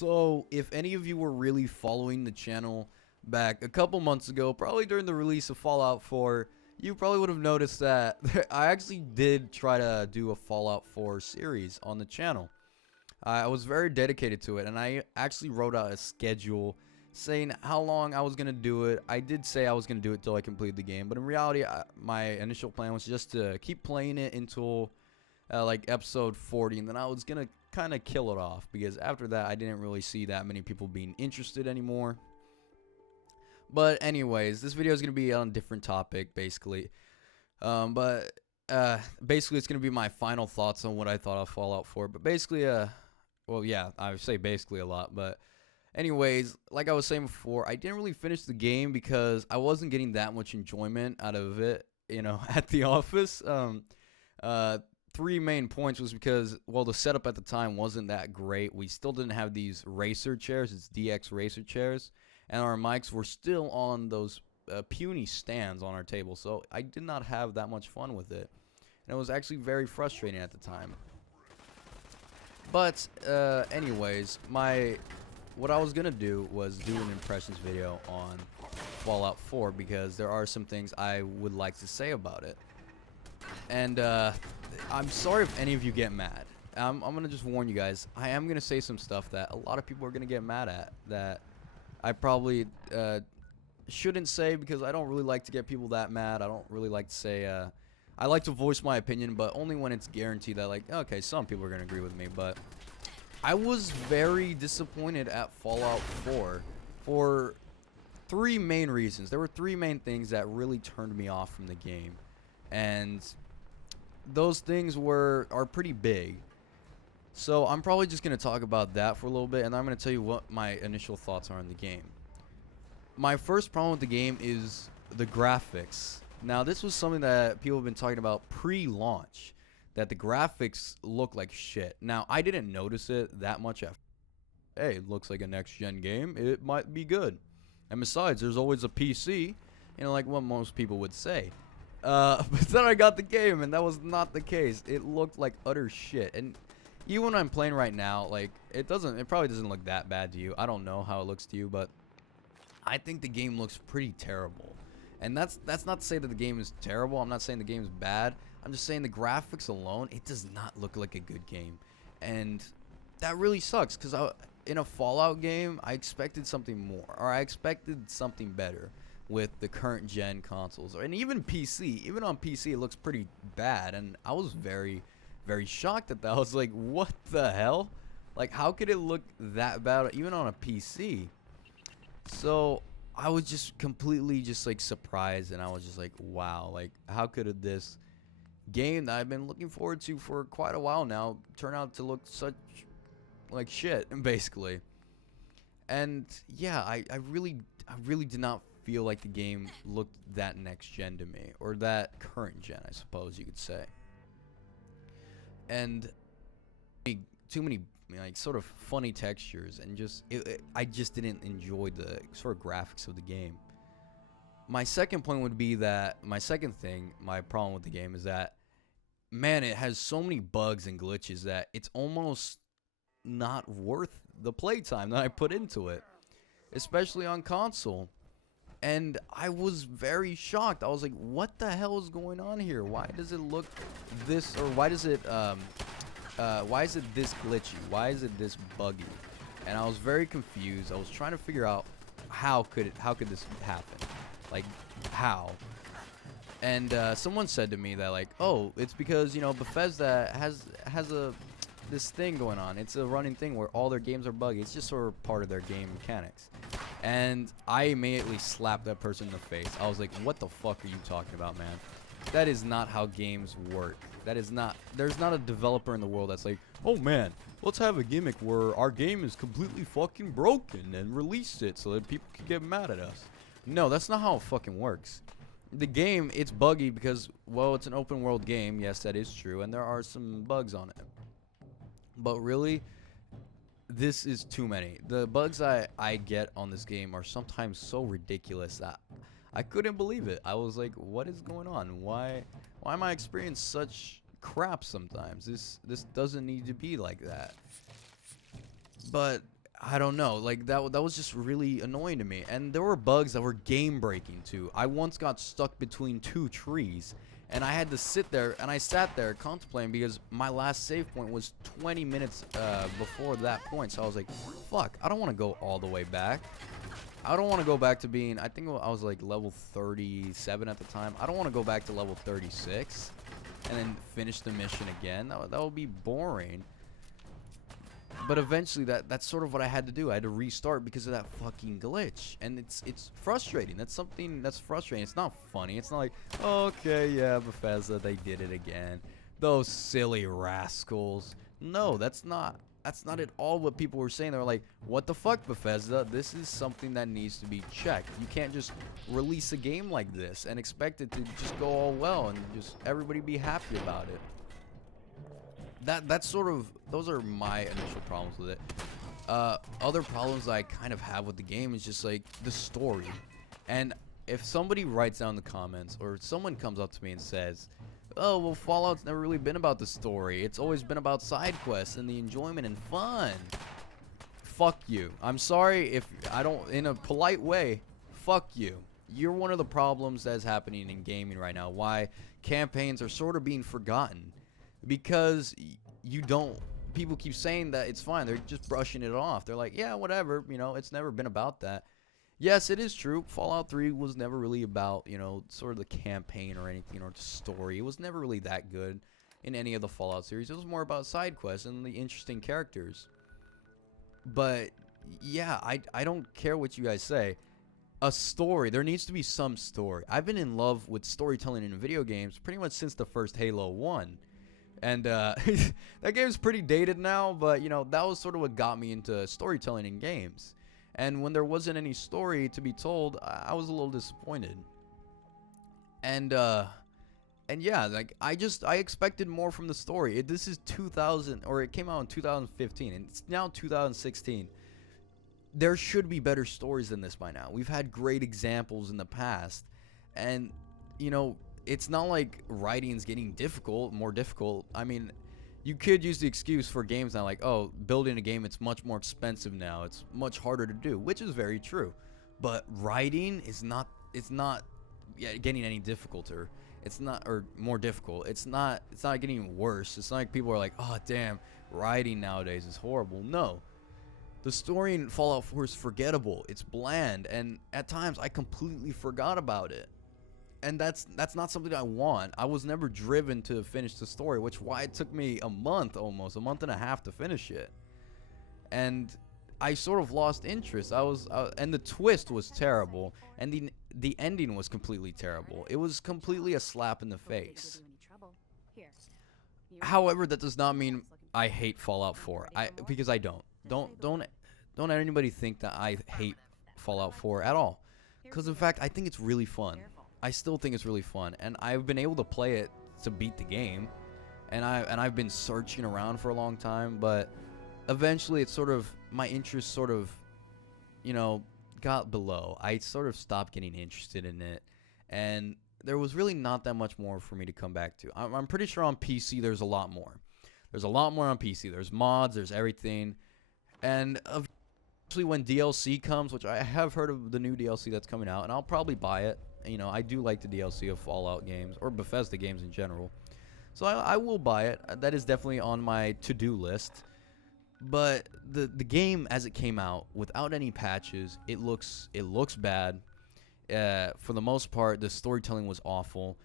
So, if any of you were really following the channel back a couple months ago, probably during the release of Fallout 4, you probably would have noticed that I actually did try to do a Fallout 4 series on the channel. I was very dedicated to it, and I actually wrote out a schedule saying how long I was going to do it. I did say I was going to do it till I completed the game, but in reality, my initial plan was just to keep playing it until like episode 40, and then I was going to kind of kill it off, because after that I didn't really see that many people being interested anymore. But anyways, this video is going to be on a different topic, basically. But basically it's going to be my final thoughts on what I thought of Fallout 4. But basically, well, yeah, I say basically a lot, but anyways, like I was saying before, I didn't really finish the game because I wasn't getting that much enjoyment out of it, you know, at the office. Three main points was because, well, the setup at the time wasn't that great. We still didn't have these racer chairs. It's DX racer chairs, and our mics were still on those puny stands on our table, so I did not have that much fun with it, and it was actually very frustrating at the time. But anyways, what I was gonna do was do an impressions video on Fallout 4, because there are some things I would like to say about it. And I'm sorry if any of you get mad. I'm gonna just warn you guys, I am gonna say some stuff that a lot of people are gonna get mad at, that I probably shouldn't say, because I don't really like to get people that mad. I don't really like to say, I like to voice my opinion, but only when it's guaranteed that, like, okay, some people are gonna agree with me. But I was very disappointed at Fallout 4 for three main reasons. There were three main things that really turned me off from the game, and those things are pretty big. So I'm probably just going to talk about that for a little bit, and I'm going to tell you what my initial thoughts are on the game. My first problem with the game is the graphics. Now, this was something that people have been talking about pre-launch, that the graphics look like shit. Now, I didn't notice it that much after. Hey, it looks like a next-gen game. It might be good. And besides, there's always a PC, you know, like what most people would say. But then I got the game, and that was not the case. It looked like utter shit. And even when I'm playing right now, like, it probably doesn't look that bad to you. I don't know how it looks to you, but I think the game looks pretty terrible. And that's not to say that the game is terrible. I'm not saying the game is bad. I'm just saying the graphics alone, it does not look like a good game. And that really sucks, because in a Fallout game, I expected something more, or I expected something better with the current gen consoles, and even PC. Even on PC, it looks pretty bad, and I was very, very shocked at that. I was like, what the hell? Like, how could it look that bad even on a PC? So I was just completely just like surprised, and I was just like, wow, like, how could this game that I've been looking forward to for quite a while now turn out to look such like shit, basically? And yeah, I really did not feel like the game looked that next gen to me, or that current gen, I suppose you could say. And too many like sort of funny textures, and just I just didn't enjoy the sort of graphics of the game. My second point would be that my problem with the game is that, man, it has so many bugs and glitches that it's almost not worth the playtime that I put into it, especially on console. And I was very shocked. I was like, what the hell is going on here? Why does it look this, or why is it this glitchy? Why is it this buggy? And I was very confused. I was trying to figure out how could this happen? Like, how? And someone said to me that, like, oh, it's because, you know, Bethesda has this thing going on. It's a running thing where all their games are buggy. It's just sort of part of their game mechanics. And I immediately slapped that person in the face. I was like, what the fuck are you talking about, man? That is not how games work. There's not a developer in the world that's like, oh man, let's have a gimmick where our game is completely fucking broken and release it so that people can get mad at us. No, that's not how it fucking works. The game, it's buggy because, well, it's an open world game. Yes, that is true, and there are some bugs on it. But really, this is too many. The bugs I get on this game are sometimes so ridiculous that I couldn't believe it. I was like, what is going on? Why am I experiencing such crap sometimes? This doesn't need to be like that. But I don't know, like that was just really annoying to me. And there were bugs that were game breaking too. I once got stuck between two trees, and I had to sit there, and I sat there contemplating because my last save point was 20 minutes before that point. So I was like, fuck, I don't want to go all the way back. I don't want to go back to being, I think I was like level 37 at the time. I don't want to go back to level 36 and then finish the mission again. That would be boring. But eventually that's sort of what I had to do. I had to restart because of that fucking glitch. And it's frustrating. That's something that's frustrating. It's not funny. It's not like, okay, yeah, Bethesda, they did it again. Those silly rascals. No, that's not at all what people were saying. They were like, what the fuck, Bethesda? This is something that needs to be checked. You can't just release a game like this and expect it to just go all well and just everybody be happy about it. That's sort of, those are my initial problems with it. Other problems I kind of have with the game is just like the story. And if somebody writes down in the comments, or someone comes up to me and says, oh, well, Fallout's never really been about the story. It's always been about side quests and the enjoyment and fun. Fuck you. I'm sorry if I don't, in a polite way, fuck you. You're one of the problems that's happening in gaming right now. Why campaigns are sort of being forgotten. Because you don't, people keep saying that it's fine. They're just brushing it off. They're like, yeah, whatever, you know, it's never been about that. Yes, it is true. Fallout 3 was never really about, you know, sort of the campaign or anything or the story. It was never really that good in any of the Fallout series. It was more about side quests and the interesting characters. But yeah, I don't care what you guys say. A story, there needs to be some story. I've been in love with storytelling in video games pretty much since the first Halo 1. And that game's pretty dated now, but you know, that was sort of what got me into storytelling in games. And when there wasn't any story to be told, I was a little disappointed. And yeah, like I expected more from the story. This is 2000, or it came out in 2015, and it's now 2016. There should be better stories than this by now. We've had great examples in the past, and you know, it's not like writing's getting more difficult. I mean, you could use the excuse for games now, like, oh, building a game, it's much more expensive now. It's much harder to do, which is very true. But writing is not, getting any difficulter. It's not, or more difficult. It's not getting worse. It's not like people are like, oh, damn, writing nowadays is horrible. No. The story in Fallout 4 is forgettable. It's bland, and at times I completely forgot about it. And that's not something I want. I was never driven to finish the story, which why it took me a month and a half to finish it. And I sort of lost interest. And the twist was terrible, and the ending was completely terrible. It was completely a slap in the face. However, that does not mean I hate Fallout 4. Because I don't. Don't anybody think that I hate Fallout 4 at all. Because in fact, I think it's really fun. I still think it's really fun, and I've been able to play it to beat the game, and I've been searching around for a long time, but eventually it's sort of, my interest sort of, you know, got below. I sort of stopped getting interested in it, and there was really not that much more for me to come back to. I'm pretty sure on PC there's a lot more. There's a lot more on PC. There's mods, there's everything, and eventually when DLC comes, which I have heard of the new DLC that's coming out, and I'll probably buy it. You know, I do like the DLC of Fallout games, or Bethesda games in general. So I will buy it. That is definitely on my to-do list. But the game as it came out, without any patches, it looks bad. For the most part, the storytelling was awful.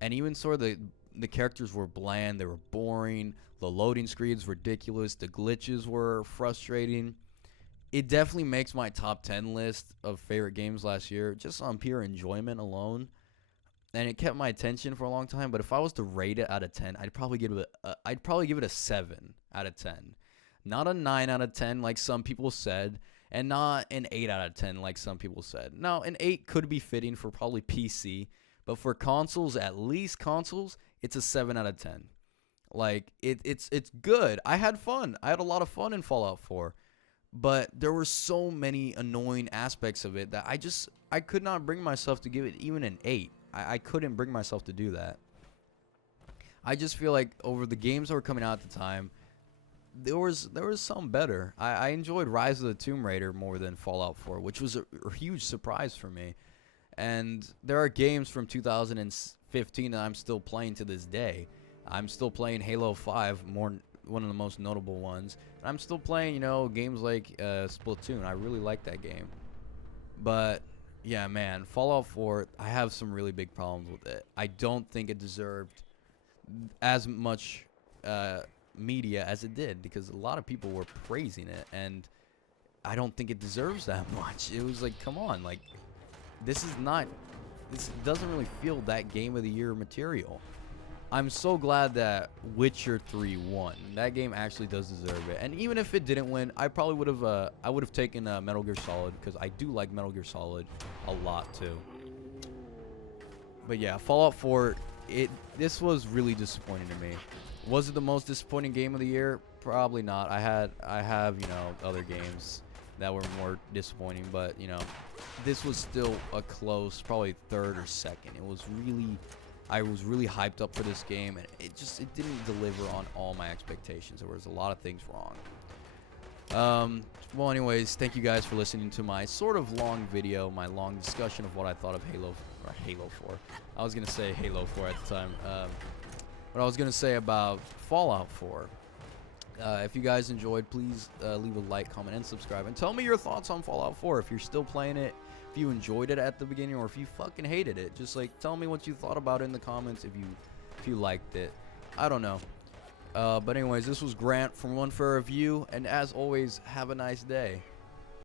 And even sort of the characters were bland, they were boring, the loading screens were ridiculous, the glitches were frustrating. It definitely makes my top 10 list of favorite games last year, just on pure enjoyment alone. And it kept my attention for a long time. But if I was to rate it out of 10, I'd probably give it a 7 out of 10. Not a 9 out of 10 like some people said, and not an 8 out of 10 like some people said. Now, an 8 could be fitting for probably PC, but for consoles, at least consoles, it's a 7 out of 10. Like, it's good. I had fun. I had a lot of fun in Fallout 4. But there were so many annoying aspects of it that I could not bring myself to give it even an 8. I couldn't bring myself to do that. I just feel like over the games that were coming out at the time, there was some better. I enjoyed Rise of the Tomb Raider more than Fallout 4, which was a huge surprise for me. And there are games from 2015 that I'm still playing to this day. I'm still playing Halo 5, one of the most notable ones. And I'm still playing, games like Splatoon. I really like that game. But yeah, man, Fallout 4, I have some really big problems with it. I don't think it deserved as much media as it did, because a lot of people were praising it, and I don't think it deserves that much. It was like, come on, like, this doesn't really feel that game of the year material. I'm so glad that Witcher 3 won. That game actually does deserve it. And even if it didn't win, I probably would have taken Metal Gear Solid, because I do like Metal Gear Solid a lot too. But yeah, Fallout 4, this was really disappointing to me. Was it the most disappointing game of the year? Probably not. I have, other games that were more disappointing, but, this was still a close, probably third or second. I was really hyped up for this game, and it didn't deliver on all my expectations. There was a lot of things wrong. Well, anyways, thank you guys for listening to my sort of long video, my long discussion of what I thought of Halo 4. I was going to say Halo 4 at the time. What I was going to say about Fallout 4. If you guys enjoyed, please leave a like, comment, and subscribe. And tell me your thoughts on Fallout 4. If you're still playing it, if you enjoyed it at the beginning, or if you fucking hated it. Just, tell me what you thought about it in the comments if you liked it. I don't know. But anyways, this was Grant from One Fair Review. And as always, have a nice day.